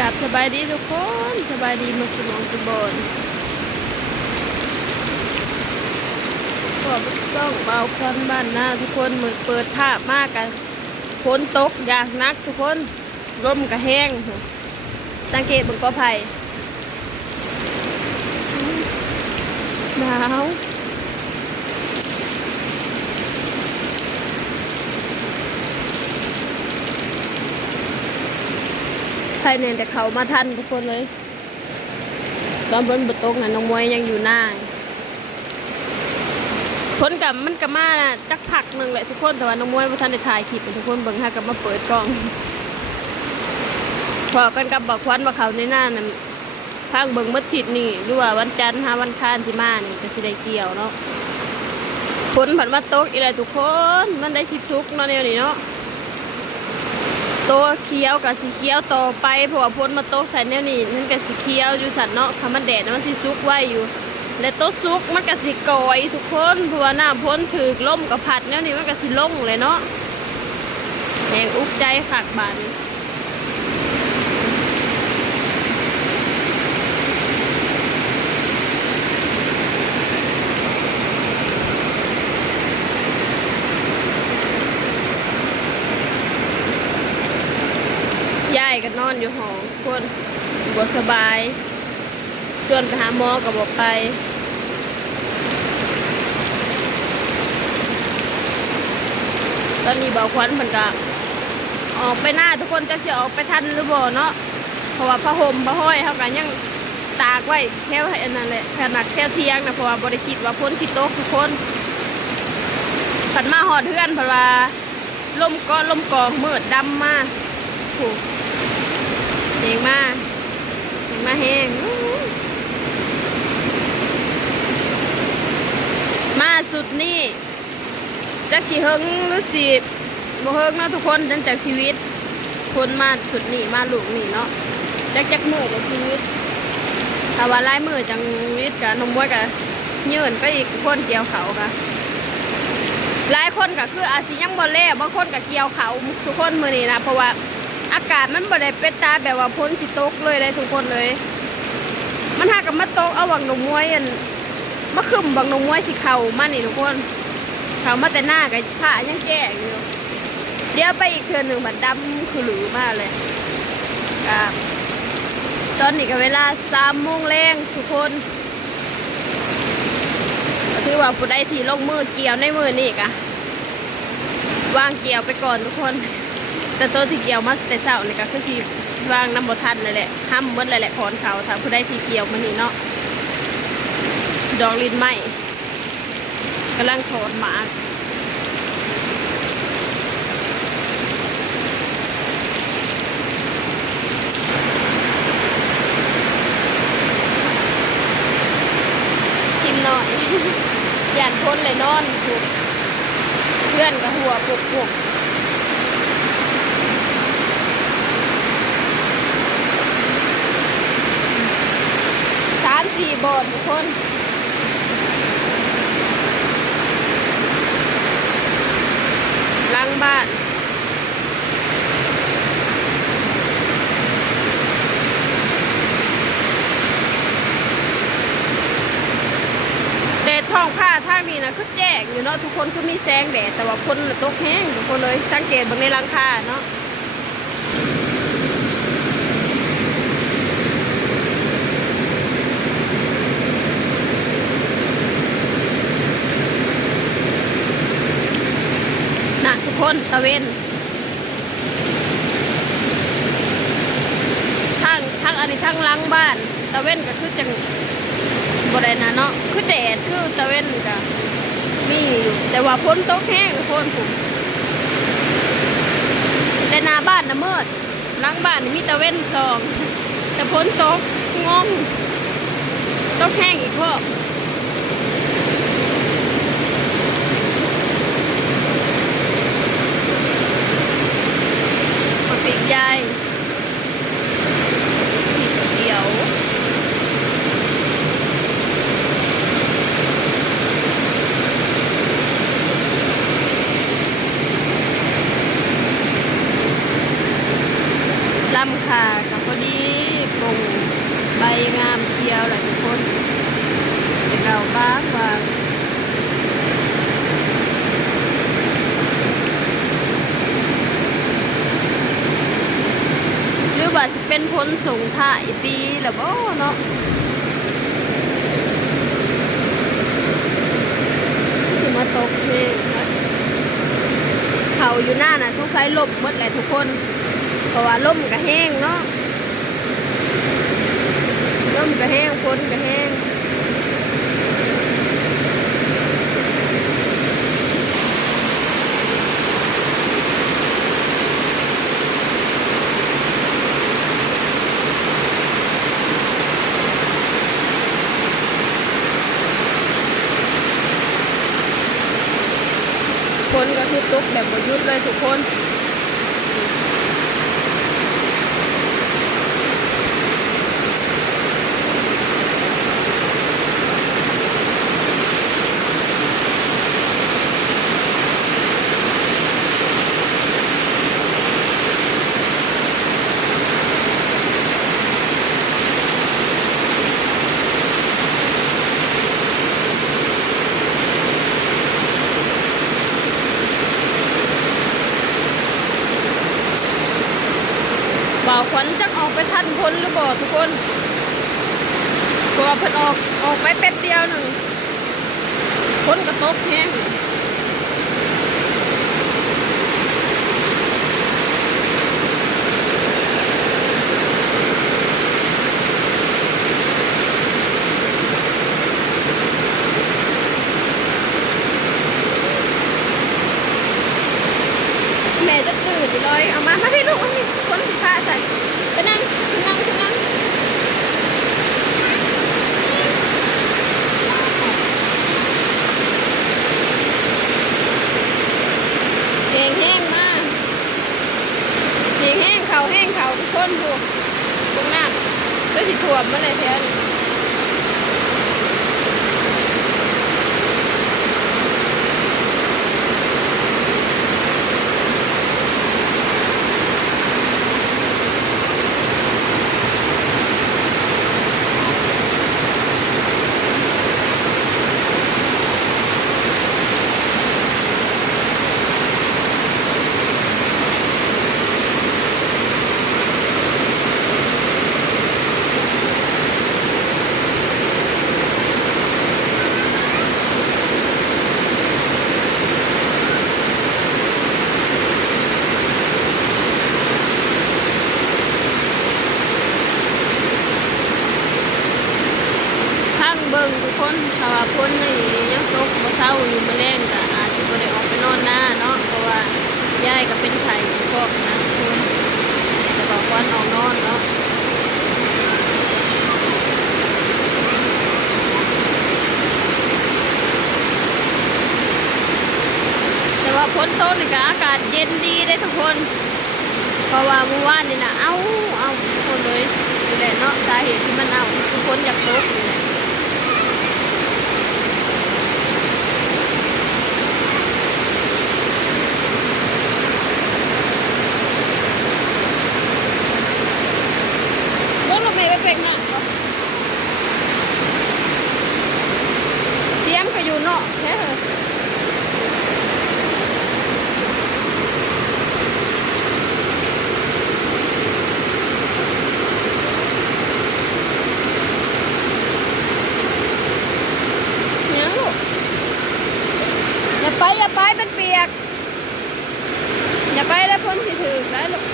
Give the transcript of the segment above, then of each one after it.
กับสบายดีทุกคนสบายดีมาสมองสมบนก็ต้องเบาควันบ้านหน้าทุกคนมือเปิดภาพมากกันฝนตกอย่างนักทุกคนร่มกระแห้งสังเกตบนกอไผ่หนาว ใครเนี่ยแต่เขามาทันทุกคนเลย ตอนบนบนตกน่ะน้องมวยยังอยู่หน้าพ้นกับมันกับมาน่ะจักผักหนึ่งแหละทุกคนแต่ว่าน้องมวยบ่ทันได้ถ่ายคลิปทุกคนเบิ่งฮากับมาเปิดกล้อง พอกันกับบอกควันว่าเขาในหน้าน่ะทางเบิ่งมื่อทิศนี่หรือว่าวันจันทร์หาวันคานสิมานี่ก็สิได้เกี่ยวเนาะฝนผันมาตกอีไรทุกคน มันได้ชิดชุกเนาะแนวนี้เนาะ ตัวเคี้ยวกับสีเคี้ยวต่อไปเพราะว่าพ้นมาโต๊ะใส่แนวนี้นั่นกับสีเคี้ยวอยู่สันเนาะคำมันแดดมันสีซุกไว้อยู่ และโต๊ะซุกมันกับสีกอยทุกคนเพราะว่าหน้าพ้นถือล่มกับผัดแนวนี้มันกับสีล่งเลยเนาะแหงอุกใจขากบานยายก็นอนอยู่ห้อง คนบ่สบายชวนไปหาหมอก็บอกไปตอนนี้เบาควันมันก็ออกไปหน้าทุกคนจะเสียออกไปทันหรือบ่เนาะเพราะว่าผ้าห่มผ้าห้อยเขากันยังตากไว้แค่อันนั้นแหละขนาดแค่เที่ยงนะเพราะว่าบริคิดว่าพ้นที่โต๊ะทุกคนผันมาหอดเพื่อนเพราะว่าลมก็ลมกองมืดดำมากถูก เฮงมากเฮงมาแห้งมาสุดนี่จักสิเฮิงหรือสิบ่เฮิงเนาะทุกคนจังจากชีวิต คนมาสุดนี่มาลูกนี่เนาะจักจักมือกับชีวิตถ้าว่าลายมือจังวิตกับนมบวยกับเยินไปอีกคนเกี่ยวเขาค่ะหลายคนก็คืออาจสิยังบ่แล้วบางคนก็เกี่ยวเขาทุกคนมือนี้นะเพราะว่า อากาศมันบ่ได้เป็นตาแบบว่าพ้นสิตกเลยเลยทุกคนเลย มันหากับมาตกเอาวังหนมมวยอันมาขึ้นบังหนมมวยสิเข่ามานี่ทุกคนเขามาแต่หน้ากับผ้ายังแก่อยู่เดี๋ยวไปอีกเทือนหนึ่งมันดำคือหลือมากเลยครับตอนนี้ก็เวลาสามโมงแรงทุกคนก็ถือว่าผู้ใดที่ลงมือเกี่ยวในมือนี่กะวางเกี่ยวไปก่อนทุกคน แต่ตัวที่เกี่ยวมาแต่เช้านี่ก็คือที่วางน้ำบทันเลยแหละห้ามเบิ้ลเลยแหละพรเขาถ้าผู้ใดที่เกี่ยวมานี่เนาะดอกลินไหมกำลังถอนหมากกินหน่อยหยานพ้นเลยนอนถูกเพื่อนกับหัวปุกปุก สี่บอดทุกคนล้างบ้านแต่ท้องผ้าทางนี้นะคือแจ้งอยู่เนาะทุกคนคือมีแสงแดดแต่ว่าคนน่ะตกแห้งทุกคนเลยสังเกตบางในลังคาเนาะ น่ะทุกคนตะเวนทางทางอันนี้ทางล้างบ้าน ตะเวนก็คือจังบ่ไดนะเนาะคือแดดคือตะเวนก็มีอยู่แต่ว่าฝนตกแห้งฝนผมแต่นาบ้านน่ะมืดหลังบ้านมีตะเวนสองแต่ฝนตกงงตกแห้งอีกพวกมาปีกใหญ่ปีกเขียว ลำค่ะกับพอดีงามเขียวหละทุกคนเป็นเราบ้างบาหรือว่าสิเป็นพ้นส่งถ่ายปีแล้วบ่เนาะสิมาตกเพลงเขาอยู่หน้าน่ะสงสัยลมหมดแหละทุกคน เพราะว่าลมก็แห้งเนาะลมก็แห้งฝนก็แห้งฝนก็คือตกแบบบ่หยุดเลยทุกคน บ่าวขวัญจักออกไปทัน อทุกคนเพราะว่าเพิ่นออกออกไปแป๊บเดียวหนึ่งพ้นกระตกแห้งแม่จะตื่นอยู่เลยเอามามาให้ลูกเอาให้คนสิพาใส่ไปนั่งไปนั่งไปนั่ง แห้งแห้งมากแห้งแห้งเขาแห้งเขาทุก คนดูตรงหน้าก็สิถ่วมมาเลยแถวนี้ทางเบิ่งทุกคนถ้าว่าพ้นนี่ยังตกบ่เศร้าอยู่มื้อแรงก็อาจสิบ่ได้ออกไปนอนหน้าเนาะเพราะว่ายายก็เป็นไข้พวกนะทุกคนแต่บอกว่าออกนอนเนาะ แต่ กนี่ก็อากาศเย็นดีได้ทุกคน เพราะว่าเมื่อวานนี่นะเอ้าเอ้าทุกคนเลยนี่แหละเนาะสาเหตุที่มันเอ้าทุกคนอยากตกนี่แหละรถลงไปไปเป็นหนักเสียมก็อยู่เนาะแค่เหรอ ยังลูกอย่าไปอย่าไป มันเปียก อย่าไปแล้วพ้นสิถือได้ลูก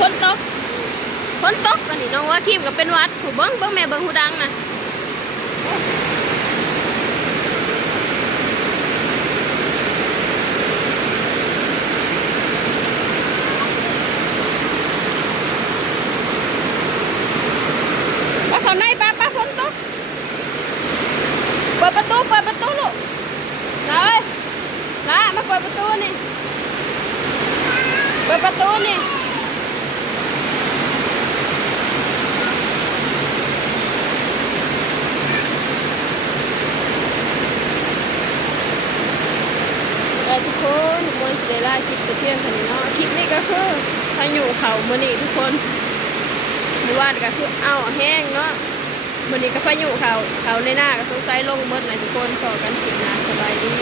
คนตกฝนตกกันนี่น้องว่าคิมก็เป็นวัดผู้เบิ้งเบิ้งแม่เบิ้งหูดังนะว่าเขาในป้าป้าฝนตกเปิดประตูเปิดประตูลูกเลยละมาเปิดประตูนี่เปิดประตูนี่ ละทุกคนมวนสิเดล่าคลิปตะเพียงคนนี้เนาะคลิปนี้ก็คือพายุเขามื่อนี้ทุกคนเมื่อวานก็คือเอาแห้งเนาะมื่อนี้ก็พายุเขาเขาในหน้าก็สงสัยลงเบิดเลยทุกคนต่อกันคลิปหน้าสบายดี